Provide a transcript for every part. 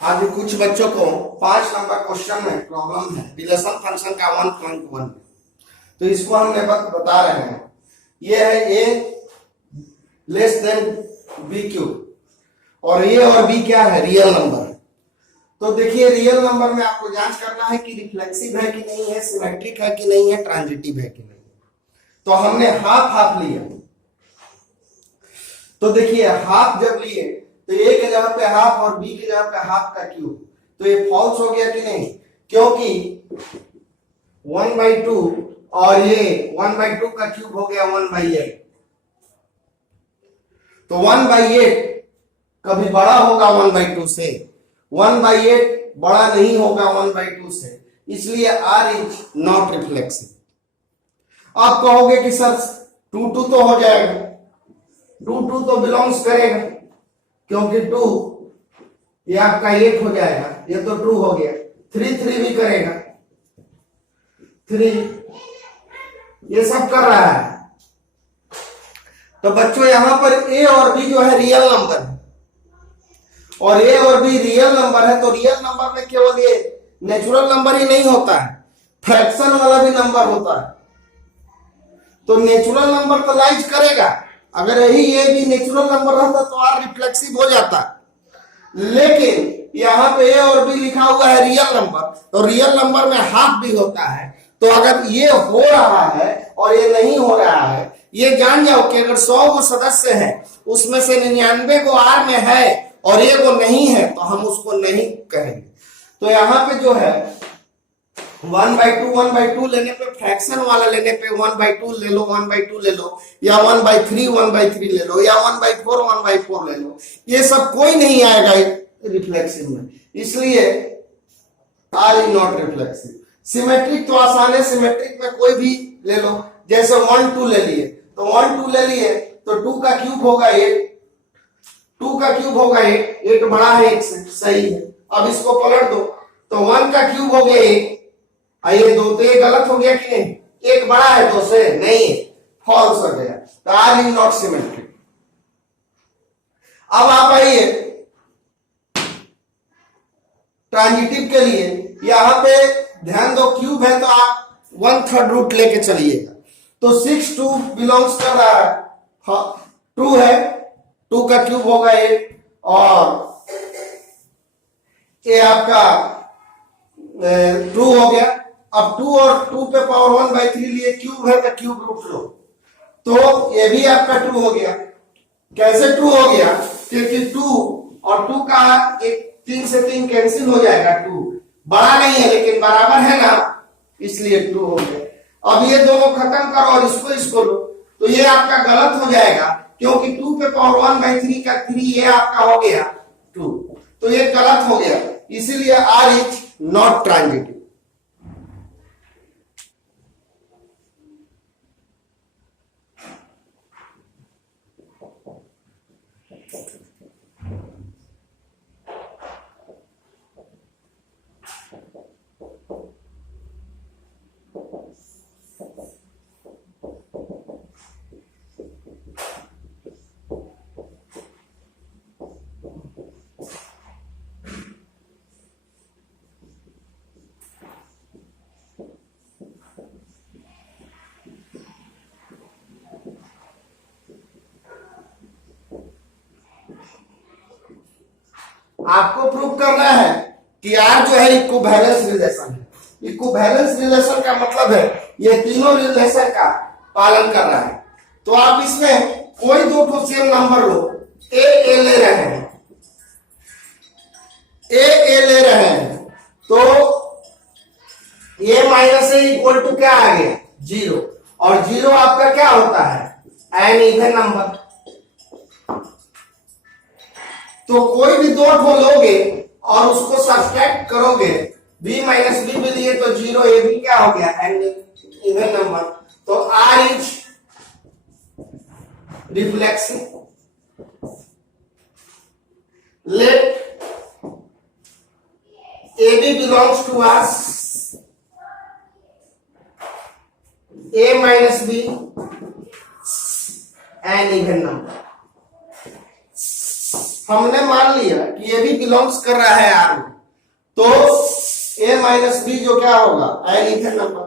आज कुछ बच्चों को 5 नंबर क्वेश्चन में प्रॉब्लम है रिलेशन फंक्शन का 1.1 में। तो इसको हमने बता रहे हैं। ये है ए लेस देन बी क्यूब और ए और बी क्या है, रियल नंबर है। तो देखिए रियल नंबर में आपको जांच करना है कि रिफ्लेक्सिव है कि नहीं है, सिमेट्रिक है कि नहीं है, ट्रांजिटिव है कि नहीं। तो हमने हाफ हाफ लिया। तो देखिए हाफ जब लिए तो ए के जगह पे हाफ और बी के जगह पे हाफ का क्यूब, तो ये फॉल्स हो गया कि नहीं, क्योंकि 1/2 और ये 1/2 का क्यूब हो गया 1/8। तो 1/8 कभी बड़ा होगा 1/2 से, 1/8 बड़ा नहीं होगा 1/2 से, इसलिए R इज नॉट रिफ्लेक्सिव। आप कहोगे कि सर 2 तो हो जाएगा, 2 तो बिलोंग्स करेगा, क्योंकि 2 ये आपका 8 हो जाएगा, ये तो ट्रू हो गया। 3 भी करेगा, 3 ये सब कर रहा है। तो बच्चों यहां पर ए और बी जो है रियल नंबर है, और ए और बी रियल नंबर है। तो रियल नंबर में केवल ये नेचुरल नंबर ही नहीं होता है, फ्रैक्शन वाला भी नंबर होता है। तो नेचुरल नंबर तो लाइज करेगा, अगर यही ये भी नेचुरल नंबर रहता तो आर रिफ्लेक्सिव हो जाता। लेकिन यहाँ पे ए और बी लिखा हुआ है रियल नंबर, तो रियल नंबर में हाफ भी होता है। तो अगर ये हो रहा है और ये नहीं हो रहा है, ये जान जाओ कि अगर 100 गो सदस्य है उसमें से 99 गो आर में है और ये वो नहीं है, तो हम उसको नहीं कहेंगे। तो यहाँ पे जो है 1/2 लेने पे, फ्रैक्शन वाला लेने पे 1/2 ले लो, 1/2 ले लो, या 1/3 ले लो, या 1/4 ले लो, ये सब कोई नहीं आएगा रिफ्लेक्सिव में, इसलिए R is not reflexive. Symmetric तो आसान है, सिमेट्रिक में कोई भी ले लो, जैसे 1 2 ले लिए, तो 1 2 ले लिए तो 2 का क्यूब होगा 8, 2 का क्यूब होगा 8, 8 बड़ा है 1 से, सही है। अब इसको पलट दो तो 1 का क्यूब हो गया 1, ये 2, तो ये गलत हो गया कि नहीं, 1 बड़ा है 2 से, नहीं, फॉल्स हो गया। तो आर इज नॉट सिमेट्रिक। अब आप आइए ट्रांजिटिव के लिए, यहां पे ध्यान दो क्यूब है तो आप 1/3 रूट लेके चलिएगा। तो 6 2 बिलोंग्स कर रहा है, 2 है, 2 का क्यूब होगा 8, और ये आपका 2 हो गया। अब 2 और 2 पे पावर 1/3 लिए, क्यूब है तो क्यूब रूट लो, तो ये भी आपका 2 हो गया। कैसे 2 हो गया, क्योंकि 2 और 2 का एक 3 से 3 कैंसिल हो जाएगा, 2 बड़ा नहीं है लेकिन बराबर है ना, इसलिए 2 हो गया। अब ये दोनों खत्म करो और इसको लो, तो ये आपका गलत हो जाएगा, क्योंकि 2 पे पावर 1/3 का 3 ये आपका हो गया 2, तो ये गलत हो गया, इसीलिए आर इज नॉट ट्रांजिटिव। आपको प्रूव करना है कि आर जो है इक्विवेलेंस रिलेशन है। इक्विवेलेंस रिलेशन का मतलब है ये तीनों रिलेशन का पालन कर रहा है। तो आप इसमें कोई 2 सेम नंबर लो, ए ले रहे हैं, ए ले रहे हैं, तो ए माइनस ए इक्वल टू क्या आ गया, 0, और 0 आपका क्या होता है, एन इवन नंबर। तो कोई भी 2 लोगे और उसको सब्सट्रैक्ट करोगे, b माइनस बी भी लिए तो 0, ए भी क्या हो गया, एन इवन नंबर। तो R is reflexive. Let A B belongs to S, a minus b an even number। हमने मान लिया कि ये भी बिलोंग्स कर रहा है आर में, तो a माइनस बी जो क्या होगा, एन इवन नंबर,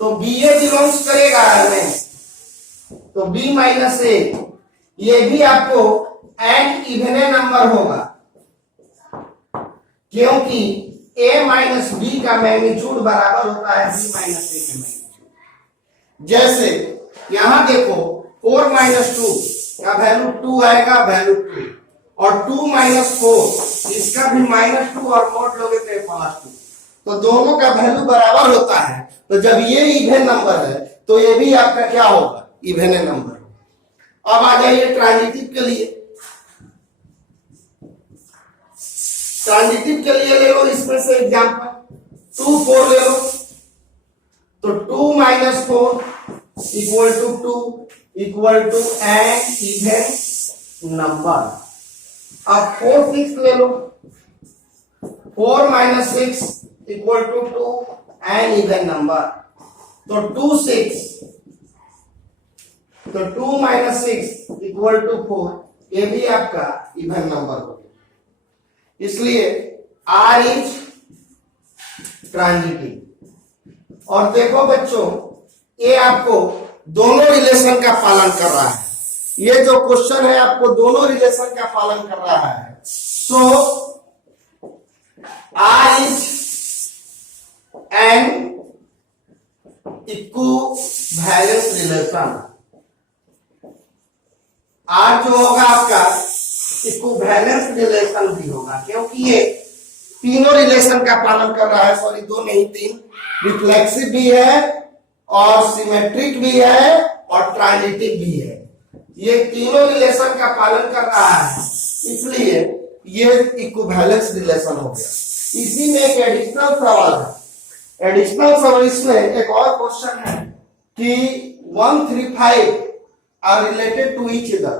तो बी ए बिलोंग्स करेगा आर में, तो b माइनस ए ये भी आपको एन इवन नंबर होगा, क्योंकि a माइनस बी का मैग्नीट्यूड बराबर होता है b माइनस ए के मैग्नीट्यूड। जैसे यहां देखो 4 माइनस 2 का वैल्यू 2 आएगा, वैल्यू 2, और 2 माइनस 4 इसका भी -2 और मोड लोगे तो +2, तो दोनों का वैल्यू बराबर होता है। तो जब ये इवन नंबर है तो ये भी आपका क्या होगा, इवन नंबर। अब आ जाइए ट्रांजिटिव के लिए। ट्रांजिटिव के लिए ले लो इसमें से एग्जांपल 2 4 ले लो, तो 2 minus 4 equal to 2 equal to an even number. अब 4 6 ले लो, 4 minus 6 equal to 2 an even number, तो 2 6, तो 2 माइनस 6 इक्वल टू 4, ये भी आपका इवन नंबर हो गया। इसलिए आर इज ट्रांजिटिव। और देखो बच्चों, ये आपको दोनों रिलेशन का पालन कर रहा है, ये जो क्वेश्चन है आपको दोनों रिलेशन का पालन कर रहा है। So R is an equivalence relation, R जो होगा आपका इक्विवेलेंस रिलेशन भी होगा, क्योंकि ये तीनों रिलेशन का पालन कर रहा है, सॉरी दो नहीं तीन, रिफ्लेक्सिव भी है और सिमेट्रिक भी है और ट्रांजिटिव भी है, ये तीनों रिलेशन का पालन कर रहा है, इसलिए ये इक्विवेलेंस रिलेशन हो गया। इसी में एक एडिशनल सवाल है, एडिशनल सवाल इसमें एक और क्वेश्चन है कि 1 3 5 are related to each other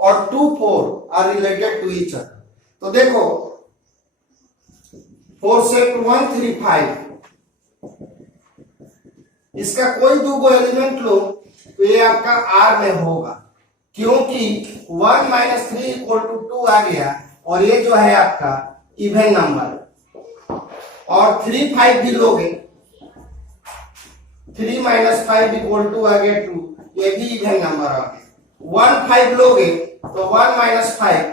और 2 4 are related to each other. तो देखो 4 सेट 1 3 5, इसका कोई दो एलिमेंट लो तो ये आपका आर में होगा, क्योंकि 1 माइनस 3 इक्वल टू 2 आ गया और ये जो है आपका इवन नंबर, और 3 5 भी लोगे, 3 माइनस 5 इक्वल टू आ गया 2, ये भी इवन नंबर आ गया। 1 5 लोगे तो 1 minus 5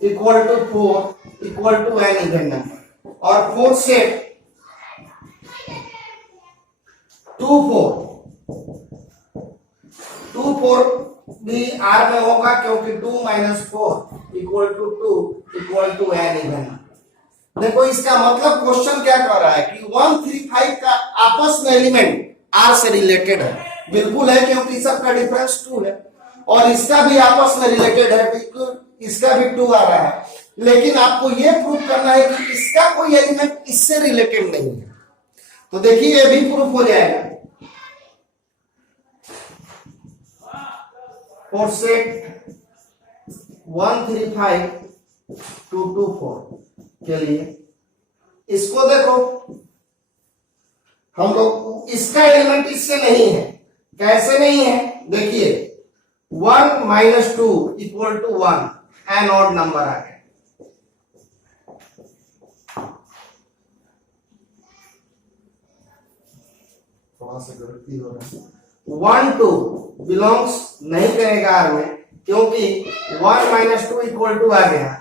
equal to 4 equal to an even number, और 4 सेट 2 4 भी आर में होगा, क्योंकि 2 minus 4 equal to 2 equal to an even number. देखो इसका मतलब क्वेश्चन क्या कर रहा है कि 1 3 5 का आपस में एलिमेंट आर से रिलेटेड है, बिल्कुल है, क्योंकि सबका डिफरेंस 2 है, और इसका भी आपस में रिलेटेड है, बिल्कुल इसका भी 2 आ रहा है, लेकिन आपको यह प्रूव करना है कि इसका कोई एलिमेंट इससे रिलेटेड नहीं है। तो देखिए ये भी प्रूफ हो जाएगा। और सेट 1 3 5 2 2 4 के लिए इसको देखो, हम लोग इसका एलिमेंट इससे नहीं है, कैसे नहीं है, देखिए 1 minus 2 equal to 1, an odd number आ गया। थोड़ा सा गलती हो रहा है, 1 2 बिलोंग्स नहीं करेगा आर में, क्योंकि 1 माइनस 2 इक्वल टू आ गया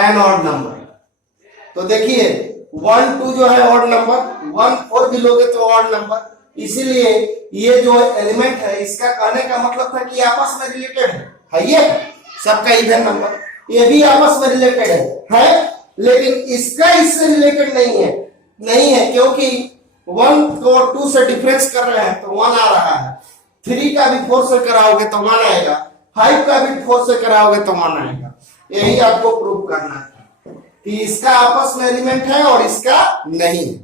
एन ऑड नंबर। तो देखिए 1 2 जो है ऑड नंबर, 1 4 भी लोगे तो ऑड नंबर, इसीलिए ये जो एलिमेंट है इसका कहने का मतलब था कि आपस में रिलेटेड है ये सबका इवन नंबर, ये भी आपस में रिलेटेड है, लेकिन इसका इससे रिलेटेड नहीं है, क्योंकि 1 को 2 से डिफरेंस कर रहे हैं तो 1 आ रहा है, 3 का भी 4 से कराओगे तो 1 आएगा, 5 का भी 4 से कराओगे तो 1 आएगा। यही आपको प्रूव करना है कि इसका आपस में एलिमेंट है और इसका नहीं है।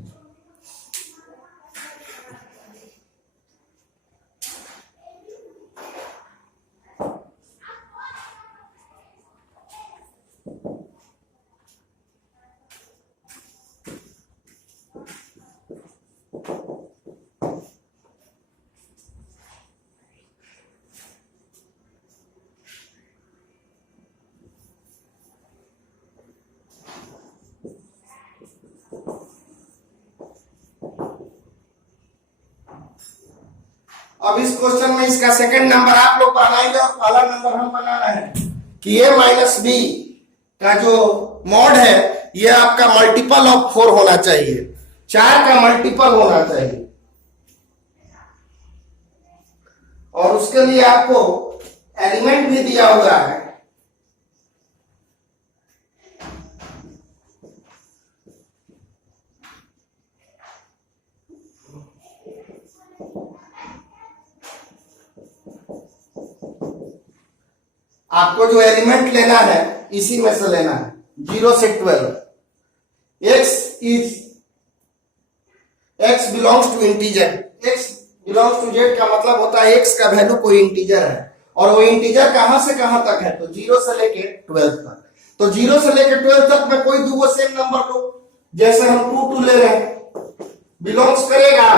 अब इस क्वेश्चन में इसका सेकंड नंबर आप लोग बनाएंगे और पहला नंबर हम बना रहे हैं कि a माइनस बी का जो मॉड है ये आपका मल्टीपल ऑफ 4 होना चाहिए, 4 का मल्टीपल होना चाहिए। और उसके लिए आपको एलिमेंट भी दिया हुआ है। आपको जो एलिमेंट लेना है इसी में से लेना है, 0 से 12। x belongs to integer, x belongs to z का मतलब होता है x का वैल्यू कोई इंटीजर है, और वो इंटीजर कहां से कहां तक है, तो 0 से लेके 12 तक। तो 0 से लेके 12 तक में कोई दो सेम नंबर लो, जैसे हम 2 2 ले रहे हैं, बिलोंग्स करेगा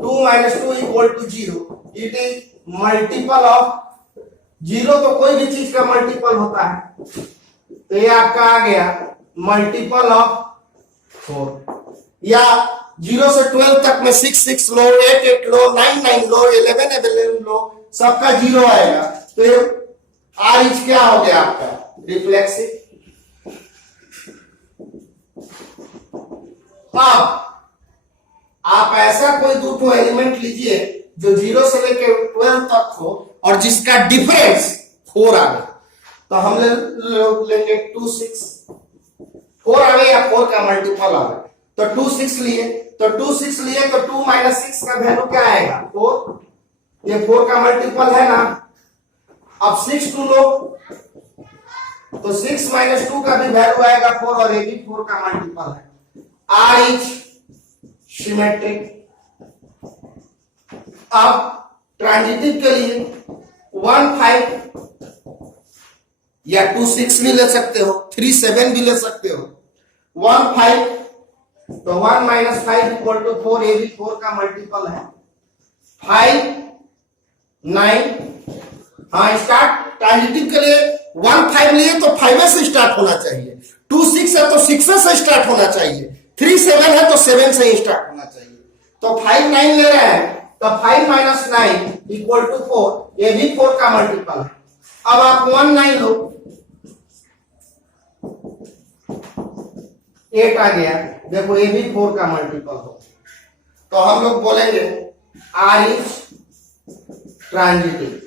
2 - 2 = 0, इट इज मल्टीपल ऑफ 0। तो कोई भी चीज का मल्टीपल होता है, तो ये आपका आ गया मल्टीपल ऑफ 4। या 0 से 12 तक में 6 6 लो, 8 8 लो, 9 9 लो, 11 11 लो, सबका 0 आएगा। तो ये आर इज क्या हो गया आपका रिफ्लेक्सिव। अब आप ऐसा कोई दो एलिमेंट लीजिए जो 0 से लेकर 12 तक हो और जिसका डिफरेंस 4 आ गया, तो हम लेंगे 2 6, 4 आ गया या 4 का मल्टीपल आ गया, तो 2 6 लिए, तो 2 6 लिए तो 2 - 6 का वैल्यू क्या आएगा 4, ये 4 का मल्टीपल है ना। अब 6 2 लो, तो 6 - 2 का भी वैल्यू आएगा 4, और ये भी 4 का मल्टीपल है। R is symmetric. अब ट्रांजिटिव के लिए 1 5 या 2 6 भी ले सकते हो, 3 7 भी ले सकते हो। 1 5, तो 1 - 5 = 4, ये भी 4 का मल्टीपल है। 5 9, हाँ स्टार्ट ट्रांजिटिव के लिए 1 5 लिए तो 5 से स्टार्ट होना चाहिए, 2 6 है तो 6 से स्टार्ट होना चाहिए, 3 7 है तो 7 से ही स्टार्ट होना चाहिए। तो 5 9 ले रहे हैं, तो 5 - 9 = 4, ये भी 4 का मल्टीपल है। अब आप 1 9 लो, 8 आ गया, देखो ये भी 4 का मल्टीपल हो, तो हम लोग बोलेंगे आर इज ट्रांजिटिव।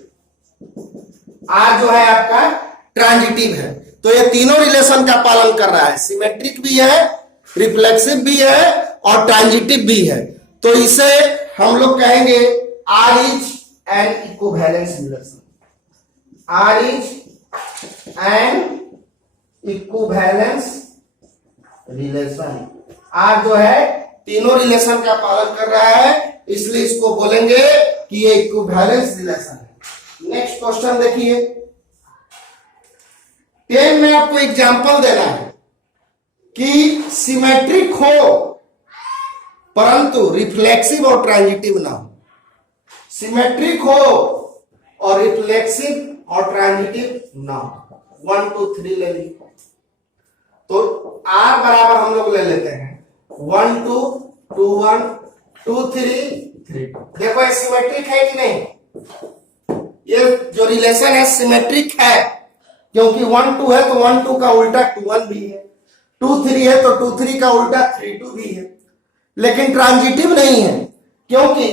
आर जो है आपका ट्रांजिटिव है। तो ये तीनों रिलेशन का पालन कर रहा है, सिमेट्रिक भी है, रिफ्लेक्सिव भी है और ट्रांजिटिव भी है। तो इसे हम लोग कहेंगे R is an equivalence relation. R is an equivalence relation. R जो है तीनों रिलेशन का पालन कर रहा है, इसलिए इसको बोलेंगे कि ये इक्विवेलेंस रिलेशन है। नेक्स्ट क्वेश्चन देखिए, 10 में आपको एग्जांपल देना है कि सिमेट्रिक हो परंतु रिफ्लेक्सिव और ट्रांजिटिव ना हो। सिमेट्रिक हो और रिफ्लेक्सिव और ट्रांजिटिव ना हो। 1 2 3 ले ली, तो R बराबर हम लोग ले लेते हैं 1 2 2 1 2 3 3 2। देखो ये सिमेट्रिक है कि नहीं, ये जो रिलेशन है सिमेट्रिक है, क्योंकि 1 2 है तो 1 2 का उल्टा 2 1 भी है, 2 3 है तो 2 3 का उल्टा 3 2 भी है। लेकिन ट्रांजिटिव नहीं है, क्योंकि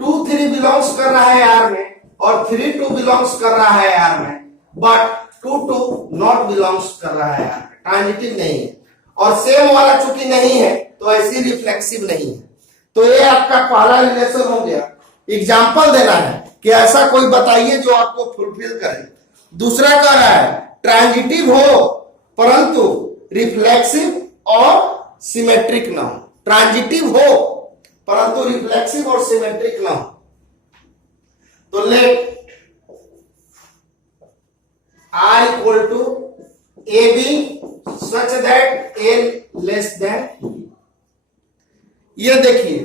2 3 बिलोंग्स कर रहा है आर में और 3 2 बिलोंग्स कर रहा है आर में, बट 2 2 नॉट बिलोंग्स कर रहा है आर में, ट्रांजिटिव नहीं है। और सेम वाला चूंकि नहीं है तो ऐसी रिफ्लेक्सिव नहीं है। तो ये आपका पहला रिलेशन हो गया। एग्जाम्पल देना है कि ऐसा कोई बताइए जो आपको फुलफिल करे। दूसरा कह रहा है ट्रांजिटिव हो परंतु रिफ्लेक्सिव और सिमेट्रिक ना हो। ट्रांजिटिव हो परंतु रिफ्लेक्सिव और सिमेट्रिक ना हो। तो late R = AB such that A less than B। ये देखिए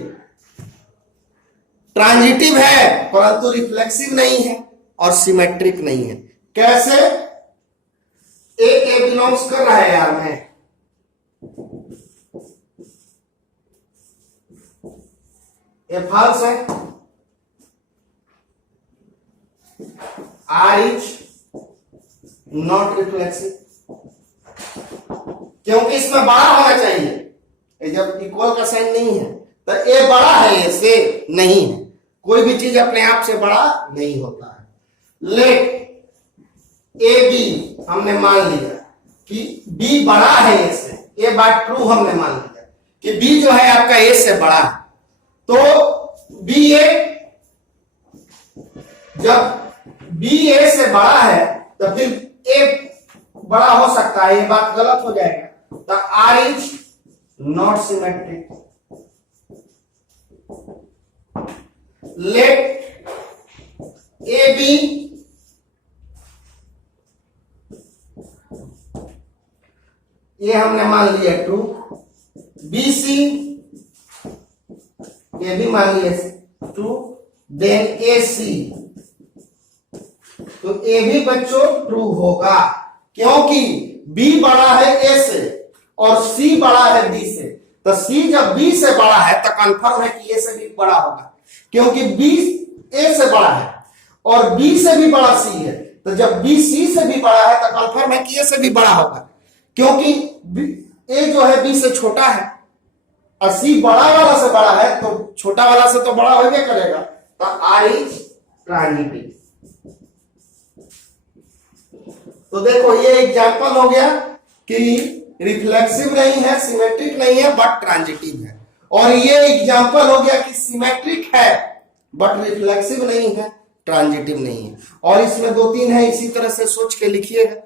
ट्रांजिटिव है परंतु रिफ्लेक्सिव नहीं है और सिमेट्रिक नहीं है। कैसे? A बिलोंग्स कर रहा है यार में, ये फॉल्स है, आर इज नॉट रिफ्लेक्सिव, क्योंकि इसमें बड़ा होना चाहिए। ये जब इक्वल का साइन नहीं है तो ए बड़ा है, ए से नहीं है। कोई भी चीज अपने आप से बड़ा नहीं होता है। लेट ए बी, हमने मान लिया कि बी बड़ा है ए से, ये बात ट्रू हमने मान लिया कि बी जो है आपका ए से बड़ा है। तो बी ए, जब बी ए से बड़ा है तो फिर ए बड़ा हो सकता है, ये बात गलत हो जाएगा। तो R is not symmetric. Let A B ये हमने मान लिया ट्रू। बी सी ये भी मान लिया ट्रू। देन ए सी, तो ए भी बच्चों ट्रू होगा, क्योंकि बी बड़ा है ए से और सी बड़ा है बी से। तो सी जब बी से बड़ा है तो कंफर्म है कि ए से भी बड़ा होगा, क्योंकि बी ए से बड़ा है और बी से भी बड़ा सी है। तो जब बी सी से भी बड़ा है तो कंफर्म है कि ए से भी बड़ा होगा, क्योंकि ए जो है बी से छोटा है और सी बड़ा वाला से बड़ा है, तो छोटा वाला से तो बड़ा होगा करेगा। तो आर इज ट्रांजिटिव। तो देखो ये एग्जांपल हो गया कि रिफ्लेक्सिव नहीं है, सिमेट्रिक नहीं है, बट ट्रांजिटिव है। और ये एग्जांपल हो गया कि सिमेट्रिक है बट रिफ्लेक्सिव नहीं है, ट्रांजिटिव नहीं है। और इसमें 2-3 है, इसी तरह से सोच के लिखिएगा।